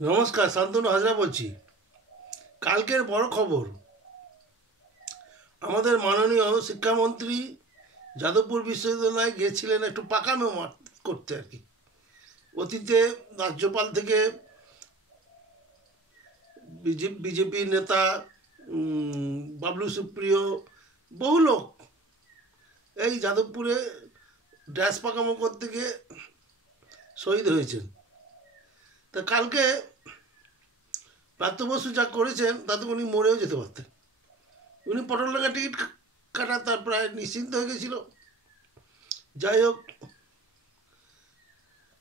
নমস্কার, শান্তনু হাজরা বলছি। কালকের বড় খবর, আমাদের মাননীয় শিক্ষামন্ত্রী যাদবপুর বিশ্ববিদ্যালয়ে গিয়েছিলেন একটু পাকামো করতে আর কি। অতীতে রাজ্যপাল থেকে বিজেপি নেতা বাবলু সুপ্রিয়, বহু লোক এই যাদবপুরে ড্যাশ পাকামো করতে গিয়ে শহীদ হয়েছেন। তা কালকে প্রাপ্ত বসু যা করেছেন তাতে উনি মরেও যেতে পারতেন। উনি পটলডাঙ্গা টিকিট কাটা তার প্রায় নিশ্চিন্ত হয়ে গেছিল। যাই হোক,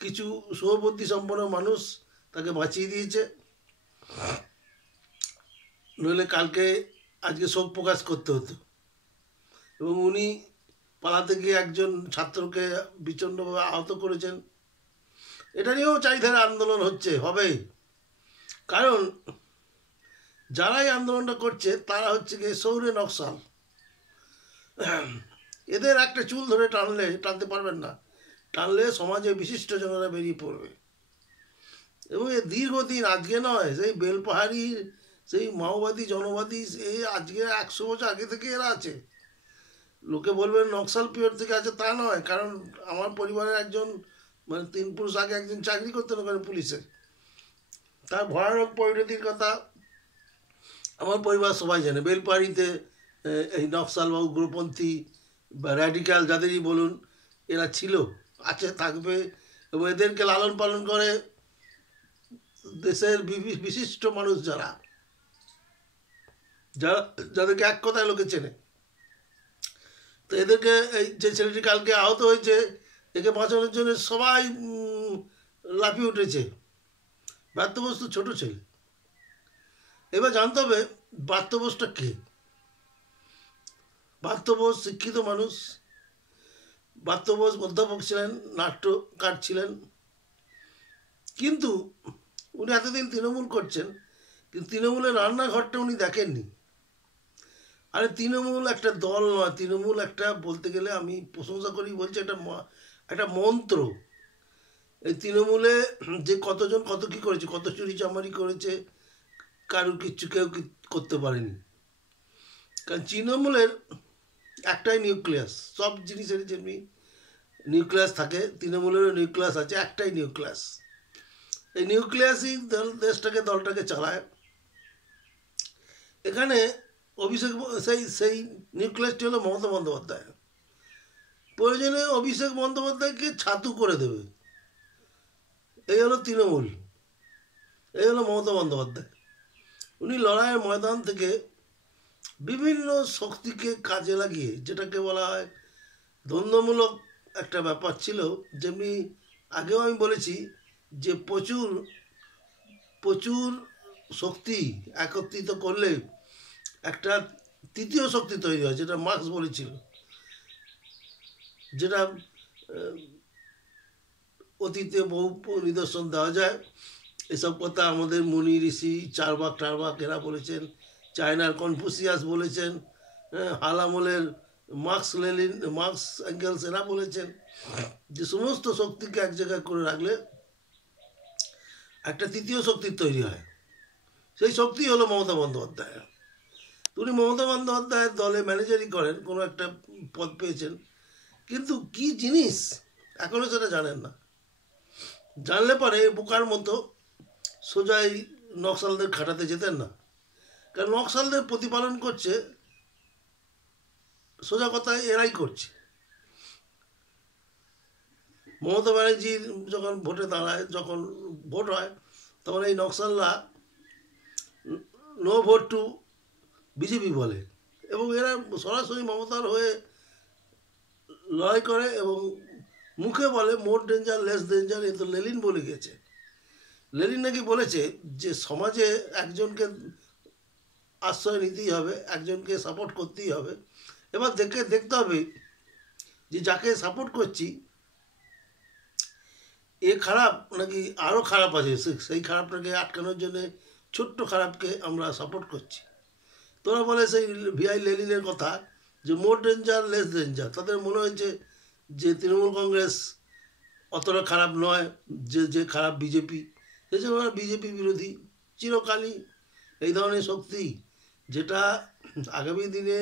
কিছু শুভবুদ্ধি সম্পন্ন মানুষ তাকে বাঁচিয়ে দিয়েছে, নইলে আজকে শোক প্রকাশ করতে হতো। এবং উনি পালাতে গিয়ে একজন ছাত্রকে বিচ্ছিন্নভাবে আহত করেছেন। এটা নিয়েও চারিধারে আন্দোলন হবে, কারণ যারাই আন্দোলনটা করছে তারা হচ্ছে গিয়ে শহুরে নকশাল। এদের একটা চুল ধরে টানতে পারবেন না, টানলে সমাজে বিশিষ্টজনেরা বেরিয়ে পড়বে। এবং এ দীর্ঘদিন, আজকে নয়, সেই বেলপাহাড়ি, সেই মাওবাদী জনবাদী, এই আজকে 100 বছর আগে থেকে এরা আছে। লোকে বলবেন নকশাল পিরিয়ড থেকে আছে, তা নয়। কারণ আমার পরিবারের একজন, মানে 3 পুরুষ আগে একজন চাকরি করতেন ওখানে পুলিশে, তার ভয়ানক পরিণতির কথা আমার পরিবার সবাই জানে। বেলপাহাড়িতে এই নকশাল বা উগ্রপন্থী বা র্যাডিক্যাল যাদেরই বলুন, এরা ছিল, আছে, থাকবে। এবং এদেরকে লালন পালন করে দেশের বিশিষ্ট মানুষ, যাদেরকে এক কথায় লোকে চেনে। তো এদেরকে, এই যে ছেলেটি কালকে আহত হয়েছে, একে বাঁচানোর জন্য সবাই লাফিয়ে উঠেছে। প্রাপ্ত বসু ছোট ছেলে। এবার জানতে হবে প্রাপ্ত বসুটা কে। প্রাপ্ত বসু শিক্ষিত মানুষ। প্রাপ্ত বসু অধ্যাপক ছিলেন, নাট্যকার ছিলেন, কিন্তু উনি এতদিন তৃণমূল করছেন, কিন্তু তৃণমূলের রান্নাঘরটা উনি দেখেননি। আরে তৃণমূল একটা দল নয়, তৃণমূল একটা, বলতে গেলে আমি প্রশংসা করি বলছি, একটা মন্ত্র। এই তৃণমূলে যে কতজন কত কী করেছে, কত চুরি চামারি করেছে, কারুর কেউ করতে পারেনি। কারণ তৃণমূলের একটাই নিউক্লিয়াস, সব জিনিসের যেমনি নিউক্লিয়াস থাকে, তৃণমূলেরও নিউক্লিয়াস আছে, একটাই নিউক্লিয়াস। এই নিউক্লিয়াসই দলটাকে চালায়। এখানে অভিষেক, সেই নিউক্লিয়াসটি হলো মমতা বন্দ্যোপাধ্যায়। প্রয়োজনে অভিষেক বন্দ্যোপাধ্যায়কে ছাতু করে দেবে। এই হলো তৃণমূল, এই হলো মমতা বন্দ্যোপাধ্যায়। উনি লড়াইয়ের ময়দান থেকে বিভিন্ন শক্তিকে কাজে লাগিয়ে, যেটাকে বলা হয় দ্বন্দ্বমূলক একটা ব্যাপার ছিল। যেমনি আগেও আমি বলেছি যে প্রচুর প্রচুর শক্তি একত্রিত করলে একটা তৃতীয় শক্তি তৈরি হয়, যেটা মার্কস বলেছিল, যেটা অতীতে বহু নিদর্শন দেওয়া যায়। এসব কথা আমাদের মুনি ঋষি চারবাক এরা বলেছেন, চায়নার কনফুসিয়াস বলেছেন, হালামলের মার্কস অ্যাঙ্গেলস এরা বলেছেন যে সমস্ত শক্তিকে এক জায়গায় করে রাখলে একটা তৃতীয় শক্তির তৈরি হয়। সেই শক্তি হলো মমতা বন্দ্যোপাধ্যায়। উনি মমতা বন্দ্যোপাধ্যায়ের দলে ম্যানেজারই করেন, কোনো একটা পদ পেয়েছেন, কিন্তু কি জিনিস এখনও সেটা জানেন না। জানলে পরে বোকার মতো সোজাই নকশালদের খাটাতে যেতেন না। কারণ নকশালদের প্রতিপালন করছে, সোজা কথায় এরাই করছে। মমতা ব্যানার্জির যখন ভোটে দাঁড়ায়, যখন ভোট হয়, তখন এই নকশালরা নো ভোট টু বিজেপি বলে, এবং এরা সরাসরি মমতার হয়ে লড়াই করে এবং মুখে বলে মোর ডেঞ্জার লেস ডেঞ্জার। এ তো লেনিন বলে গেছে। লেনিন নাকি বলেছে যে সমাজে একজনকে আশ্রয় নিতেই হবে, একজনকে সাপোর্ট করতেই হবে। এবার দেখতে হবে যে যাকে সাপোর্ট করছি এ খারাপ নাকি আরও খারাপ আছে, সেই খারাপটাকে আটকানোর জন্যে ছোট্ট খারাপকে আমরা সাপোর্ট করছি। তোরা বলে সেই ভিআই লেনিনের কথা যে মোর ডেঞ্জার লেস ডেঞ্জার। তাদের মনে হয়েছে যে তৃণমূল কংগ্রেস অতটা খারাপ নয়, যে খারাপ বিজেপি। সেই জন্য ওরা বিজেপি বিরোধী চিরকালই। এই ধরনের শক্তি যেটা আগামী দিনে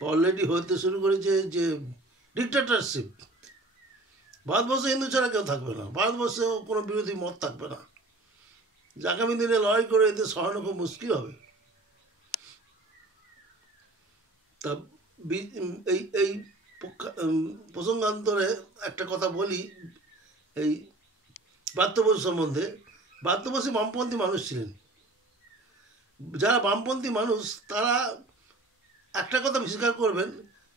অলরেডি হতে শুরু করেছে, যে ডিক্টেটরশিপ। ভারতবর্ষে হিন্দু ছাড়া কেউ থাকবে না, ভারতবর্ষেও কোনো বিরোধী মত থাকবে না। আগামী দিনে লড়াই করে এদের সরানো খুব মুশকিল হবে। তা এই এই প্রসঙ্গান্তরে একটা কথা বলি এই ব্রাত্য বসু সম্বন্ধে। ব্রাত্য বসু বামপন্থী মানুষ ছিলেন। যারা বামপন্থী মানুষ তারা একটা কথা স্বীকার করবেন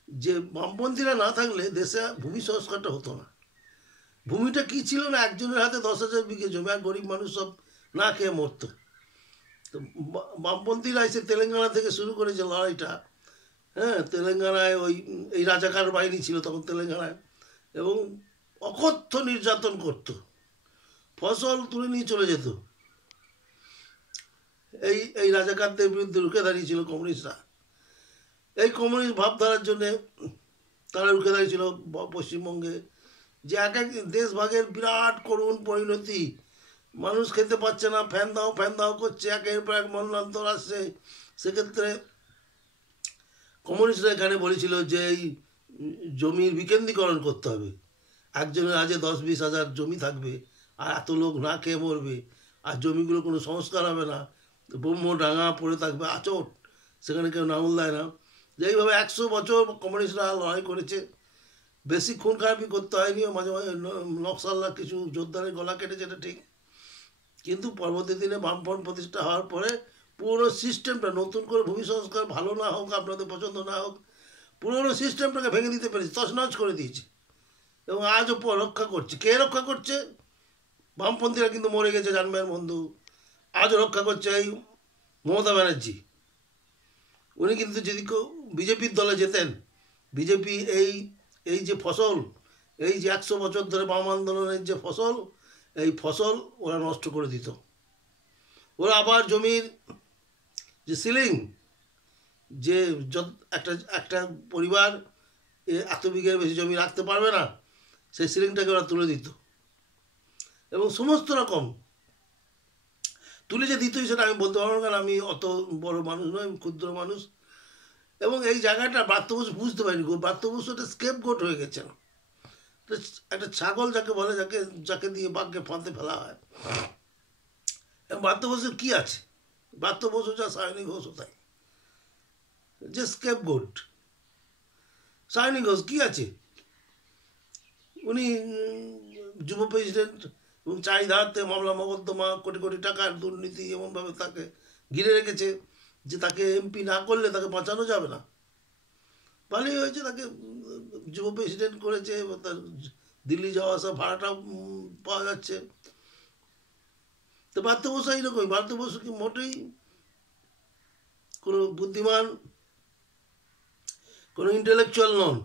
যে বামপন্থীরা না থাকলে দেশে ভূমি সংস্কারটা হতো না। ভূমিটা কী ছিল না, একজনের হাতে 10,000 বিঘে জমি, আর গরিব মানুষ সব না খেয়ে মরতো। তো বামপন্থীরা এসে তেলেঙ্গানা থেকে শুরু করেছে লড়াইটা। হ্যাঁ, তেলেঙ্গানায় এই রাজাকার বাহিনী ছিল তখন তেলেঙ্গানায়, এবং অকথ্য নির্যাতন করত, ফসল তুলে নিয়ে চলে যেত। এই রাজাকারদের বিরুদ্ধে রুখে দাঁড়িয়েছিল কমিউনিস্টরা। এই কমিউনিস্ট ভাবধারার জন্যে তারা রুখে দাঁড়িয়েছিল পশ্চিমবঙ্গে, যে এক এক দেশ ভাগের বিরাট করুণ পরিণতি। মানুষ খেতে পাচ্ছে না, ফ্যান দাও করছে, একের পর এক মরণান্তর আসছে। সেক্ষেত্রে কমিউনিস্টরা এখানে বলেছিল যে এই জমির বিকেন্দ্রীকরণ করতে হবে। একজনের আজে 10-20 হাজার জমি থাকবে, আর এত লোক না খেয়ে মরবে, আর জমিগুলো কোনো সংস্কার হবে না, ব্রহ্মডাঙা পড়ে থাকবে আচট, সেখানে কেউ নাঙল দেয় না। যেইভাবে 100 বছর কমিউনিস্টরা লড়াই করেছে, বেশি খুন খারাপি করতে হয়নি, মাঝে মাঝে নকশালরা কিছু যোদ্ধারের গলা কেটেছে, এটা ঠিক। কিন্তু পরবর্তী দিনে বামফ্রন্ট প্রতিষ্ঠা হওয়ার পরে পুরো সিস্টেমটা নতুন করে, ভূমি সংস্কার ভালো না হোক, আপনাদের পছন্দ না হোক, পুরোনো সিস্টেমটাকে ভেঙে দিতে পেরেছে, তছনছ করে দিয়েছে, এবং আজও রক্ষা করছে। কে রক্ষা করছে? বামপন্থীরা কিন্তু মরে গেছে, জানবেন বন্ধু। আজও রক্ষা করছে এই মমতা ব্যানার্জি। উনি কিন্তু যদি কেউ বিজেপির দলে যেতেন, বিজেপি এই যে ফসল, এই যে 100 বছর ধরে বাম আন্দোলনের যে ফসল, এই ফসল ওরা নষ্ট করে দিত। ওরা আবার জমির যে সিলিং, যে একটা পরিবার এত বিঘের বেশি জমি রাখতে পারবে না, সেই সিলিংটাকে ওরা তুলে দিত, এবং সমস্ত রকম তুলে যে দিতই সেটা আমি বলতে পারবো না, কারণ আমি অত বড় মানুষ নয়, আমি ক্ষুদ্র মানুষ। এবং এই জায়গাটা ব্রাত্য বসু বুঝতে পারিনি, ব্রাত্য বসু একটা স্কেপগোট হয়ে গেছেন, একটা ছাগল যাকে বলে, যাকে দিয়ে বাঘকে ফাঁদে ফেলা হয়। এবং ব্রাত্য বসুর কী আছে? ব্রাত্য বসু যা, সায়নী ঘোষও তাই, যে স্কেপগোট। সায়নী ঘোষ কী আছে? উনি যুব প্রেসিডেন্ট, এবং চাহিদাতে মামলা মোকদ্দমা, কোটি কোটি টাকার দুর্নীতি এমনভাবে তাকে ঘিরে রেখেছে যে তাকে এমপি না করলে তাকে বাঁচানো যাবে না। ভালোই হয়েছে, তাকে যুব প্রেসিডেন্ট করেছে, তার দিল্লি যাওয়া আসা ভাড়াটা পাওয়া যাচ্ছে। তো ব্রাত্য বসু এইরকমই, ব্রাত্য বসু কি মোটেই কোনো বুদ্ধিমান, কোনো ইন্টেলেকচুয়াল নন,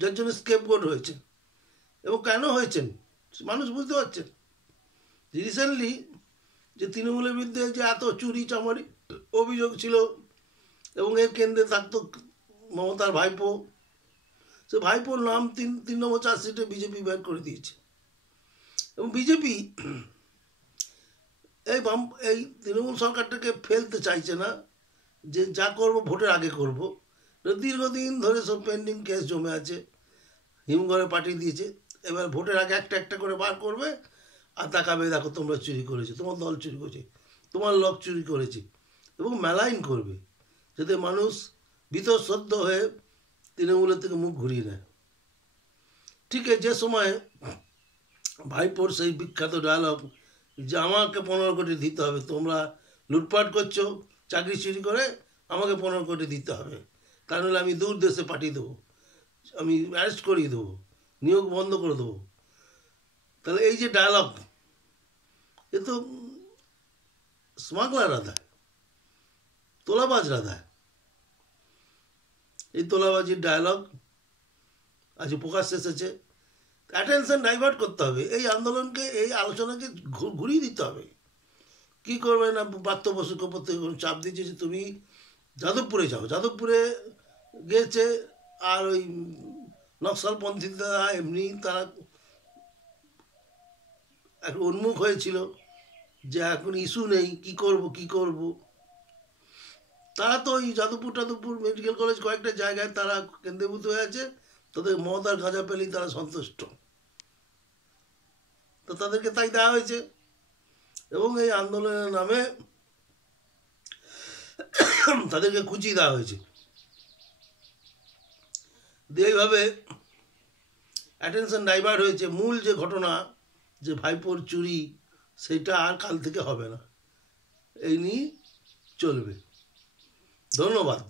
যার জন্য স্কেপগোট হয়েছে। এবং কেন হয়েছেন মানুষ বুঝতে পারছেন। রিসেন্টলি যে তৃণমূলের বিরুদ্ধে যে এত চুরি চামারি অভিযোগ ছিল, এবং এর কেন্দ্রে থাকতো মমতার ভাইপো, সে ভাইপোর নাম 3 নম্বর চার্জশিটে বিজেপি বের করে দিয়েছে। এবং বিজেপি এই তৃণমূল সরকারটাকে ফেলতে চাইছে না, যে যা করব ভোটের আগে করব। দীর্ঘদিন ধরে সব পেন্ডিং কেস জমে আছে, হিমঘরে পাঠিয়ে দিয়েছে। এবার ভোটের আগে একটা একটা করে বার করবে, আর তাকাবে, দেখো তোমরা চুরি করেছো, তোমার দল চুরি করেছে, তোমার লোক চুরি করেছে, এবং মেলাইন করবে, যাতে মানুষ বীতশ্রদ্ধ হয়ে তৃণমূলের থেকে মুখ ঘুরিয়ে নেয়। ঠিক আছে, যে সময় ভাইপোর সেই বিখ্যাত ডায়লগ যে আমাকে 15 কোটি দিতে হবে, তোমরা লুটপাট করছো চাকরি চুরি করে, আমাকে 15 কোটি দিতে হবে, তা নাহলে আমি দূর দেশে পাঠিয়ে দেবো, আমি অ্যারেস্ট করিয়ে দেবো, নিয়োগ বন্ধ করে দেবো। তাহলে এই যে ডায়লগ, এ তো স্মাগলাররা দেয়, তোলাবাজরা দেয়। এই তোলাবাজির ডায়লগ আজ প্রকাশ্যে এসেছে। অ্যাটেনশন ডাইভার্ট করতে হবে, এই আন্দোলনকে, এই আলোচনাকে ঘুরিয়ে দিতে হবে। কী করবে না, ব্রাত্য বসুকে প্রত্যেক চাপ দিচ্ছে যে তুমি যাদবপুরে যাও। যাদবপুরে গেছে, আর ওই নকশালপন্থীরা এমনি তারা একটু উন্মুখ হয়েছিল, যে এখন ইস্যু নেই, কি করব। তারা তো ওই যাদবপুর মেডিকেল কলেজ কয়েকটা জায়গায় তারা কেন্দ্রীভূত হয়ে আছে, তাদের মদ আর গাঁজা পেলেই তারা সন্তুষ্ট, তো তাদেরকে তাই দেওয়া হয়েছে। এবং এই আন্দোলনের নামে তাদেরকে কুচিয়ে দেওয়া হয়েছে। এইভাবে অ্যাটেনশন ডাইভার্ট হয়েছে। মূল যে ঘটনা, যে ভাইপোর চুরি, সেটা আর কাল থেকে হবে না, এই নিয়ে চলবে। ধন্যবাদ।